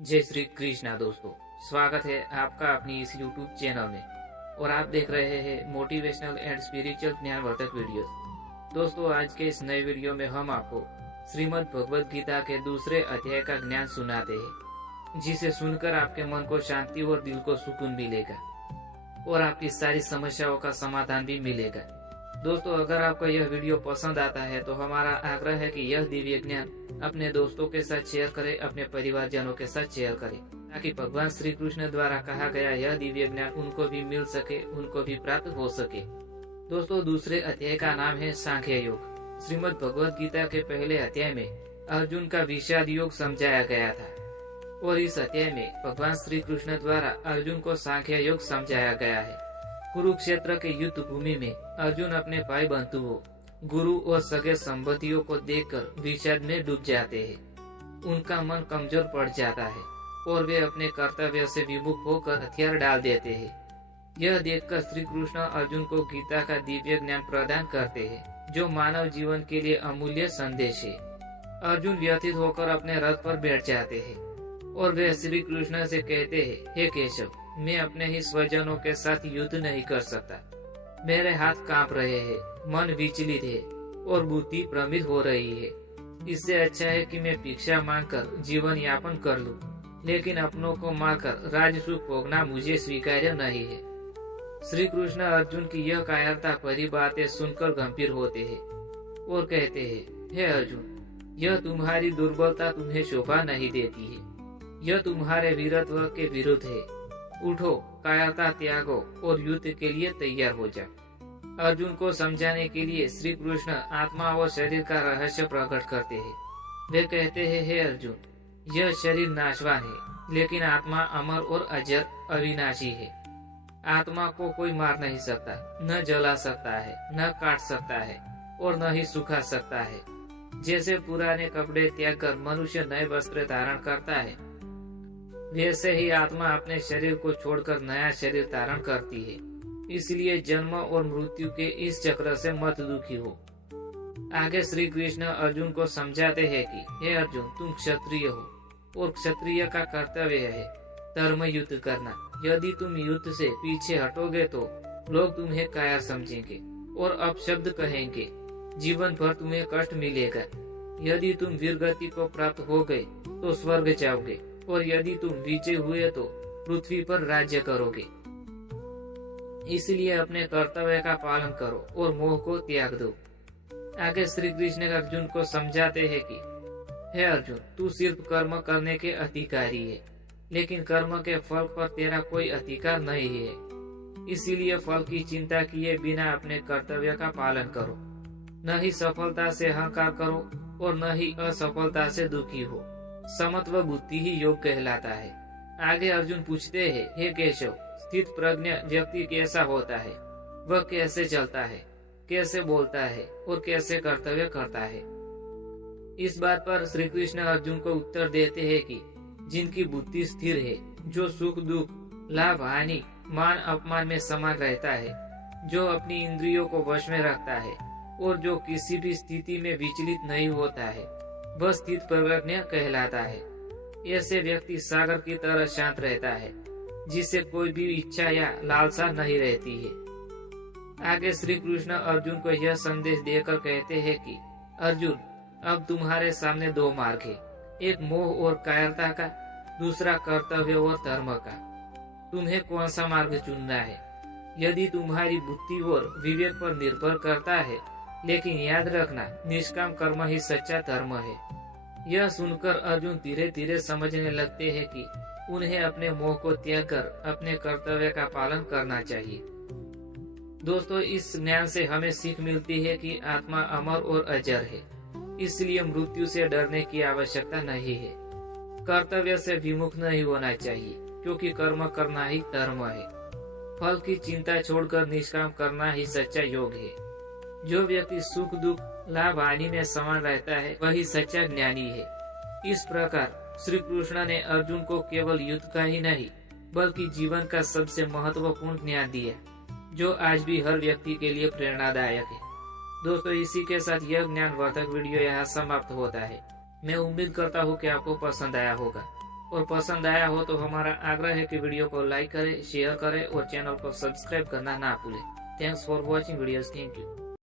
जय श्री कृष्णा दोस्तों, स्वागत है आपका अपनी इस YouTube चैनल में और आप देख रहे हैं मोटिवेशनल एंड स्पिरिचुअल ज्ञानवर्धक वीडियोस। दोस्तों, आज के इस नए वीडियो में हम आपको श्रीमद् भगवद गीता के दूसरे अध्याय का ज्ञान सुनाते हैं, जिसे सुनकर आपके मन को शांति और दिल को सुकून मिलेगा और आपकी सारी समस्याओं का समाधान भी मिलेगा। दोस्तों, अगर आपको यह वीडियो पसंद आता है तो हमारा आग्रह है कि यह दिव्य ज्ञान अपने दोस्तों के साथ शेयर करें, अपने परिवारजनों के साथ शेयर करें, ताकि भगवान श्री कृष्ण द्वारा कहा गया यह दिव्य ज्ञान उनको भी मिल सके, उनको भी प्राप्त हो सके। दोस्तों, दूसरे अध्याय का नाम है सांख्य योग। श्रीमद् भगवद गीता के पहले अध्याय में अर्जुन का विषाद योग समझाया गया था और इस अध्याय में भगवान श्री कृष्ण द्वारा अर्जुन को सांख्य योग समझाया गया है। कुरुक्षेत्र के युद्ध भूमि में अर्जुन अपने भाई बंधुओं, गुरु और सगे संबंधियों को देखकर विषाद में डूब जाते हैं। उनका मन कमजोर पड़ जाता है और वे अपने कर्तव्य से विमुख होकर हथियार डाल देते हैं। यह देखकर श्री कृष्ण अर्जुन को गीता का दिव्य ज्ञान प्रदान करते हैं, जो मानव जीवन के लिए अमूल्य संदेश है। अर्जुन व्यथित होकर अपने रथ पर बैठ जाते हैं और वे श्री कृष्ण से कहते हैं, हे केशव, मैं अपने ही स्वजनों के साथ युद्ध नहीं कर सकता। मेरे हाथ कांप रहे हैं, मन विचलित है और बुद्धि भ्रमित हो रही है। इससे अच्छा है कि मैं भिक्षा मांगकर जीवन यापन कर लूं, लेकिन अपनों को मारकर राज सुख भोगना मुझे स्वीकार्य नहीं है। श्री कृष्ण अर्जुन की यह कायरता भरी बातें सुनकर गंभीर होते हैं और कहते हैं, हे अर्जुन, यह तुम्हारी दुर्बलता तुम्हें शोभा नहीं देती है। यह तुम्हारे वीरत्व के विरुद्ध है। उठो, कायरता त्यागो और युद्ध के लिए तैयार हो जाओ। अर्जुन को समझाने के लिए श्री कृष्ण आत्मा और शरीर का रहस्य प्रकट करते हैं। वे कहते हैं, हे अर्जुन, यह शरीर नाशवान है, लेकिन आत्मा अमर और अजर अविनाशी है। आत्मा को कोई मार नहीं सकता, न जला सकता है, न काट सकता है और न ही सुखा सकता है। जैसे पुराने कपड़े त्याग कर मनुष्य नए वस्त्र धारण करता है, वैसे ही आत्मा अपने शरीर को छोड़कर नया शरीर धारण करती है। इसलिए जन्म और मृत्यु के इस चक्र से मत दुखी हो। आगे श्री कृष्ण अर्जुन को समझाते हैं कि हे अर्जुन, तुम क्षत्रिय हो और क्षत्रिय का कर्तव्य है धर्म युद्ध करना। यदि तुम युद्ध से पीछे हटोगे तो लोग तुम्हें कायर समझेंगे और अपशब्द कहेंगे। जीवन भर तुम्हें कष्ट मिलेगा। यदि तुम वीरगति को प्राप्त हो गए तो स्वर्ग जाओगे और यदि तुम विजय हुए तो पृथ्वी पर राज्य करोगे। इसलिए अपने कर्तव्य का पालन करो और मोह को त्याग दो। आगे श्री कृष्ण अर्जुन को समझाते हैं कि हे अर्जुन, तू सिर्फ कर्म करने के अधिकारी है, लेकिन कर्म के फल पर तेरा कोई अधिकार नहीं है। इसीलिए फल की चिंता किए बिना अपने कर्तव्य का पालन करो। न ही सफलता से अहंकार करो और न ही असफलता से दुखी हो। समत्व बुद्धि ही योग कहलाता है। आगे अर्जुन पूछते हैं, हे केशव, स्थित प्रज्ञ व्यक्ति कैसा होता है? वह कैसे चलता है, कैसे बोलता है और कैसे कर्तव्य करता है? इस बात पर श्री कृष्ण अर्जुन को उत्तर देते हैं कि जिनकी बुद्धि स्थिर है, जो सुख दुख, लाभ हानि, मान अपमान में समान रहता है, जो अपनी इंद्रियों को वश में रखता है और जो किसी भी स्थिति में विचलित नहीं होता है, वह स्थित प्रज्ञ कहलाता है। ऐसे व्यक्ति सागर की तरह शांत रहता है, जिसे कोई भी इच्छा या लालसा नहीं रहती है। आगे श्री कृष्ण अर्जुन को यह संदेश देकर कहते हैं कि अर्जुन, अब तुम्हारे सामने दो मार्ग है, एक मोह और कायरता का, दूसरा कर्तव्य और धर्म का। तुम्हें कौन सा मार्ग चुनना है? यदि तुम्हारी बुद्धि और विवेक पर निर्भर करता है, लेकिन याद रखना, निष्काम कर्म ही सच्चा धर्म है। यह सुनकर अर्जुन धीरे धीरे समझने लगते हैं कि उन्हें अपने मोह को त्याग कर अपने कर्तव्य का पालन करना चाहिए। दोस्तों, इस ज्ञान से हमें सीख मिलती है कि आत्मा अमर और अजर है, इसलिए मृत्यु से डरने की आवश्यकता नहीं है। कर्तव्य से विमुख नहीं होना चाहिए, क्योंकि कर्म करना ही धर्म है। फल की चिंता छोड़कर निष्काम करना ही सच्चा योग है। जो व्यक्ति सुख दुख, लाभ हानि में समान रहता है, वही सच्चा ज्ञानी है। इस प्रकार श्री कृष्ण ने अर्जुन को केवल युद्ध का ही नहीं, बल्कि जीवन का सबसे महत्वपूर्ण ज्ञान दिया, जो आज भी हर व्यक्ति के लिए प्रेरणादायक है। दोस्तों, इसी के साथ यह ज्ञानवर्धक वीडियो यहाँ समाप्त होता है। मैं उम्मीद करता हूँ कि आपको पसंद आया होगा। और पसंद आया हो तो हमारा आग्रह है कि वीडियो को लाइक करें, शेयर करें और चैनल को सब्सक्राइब करना ना भूलें। Thanks for watching videos. Thank you.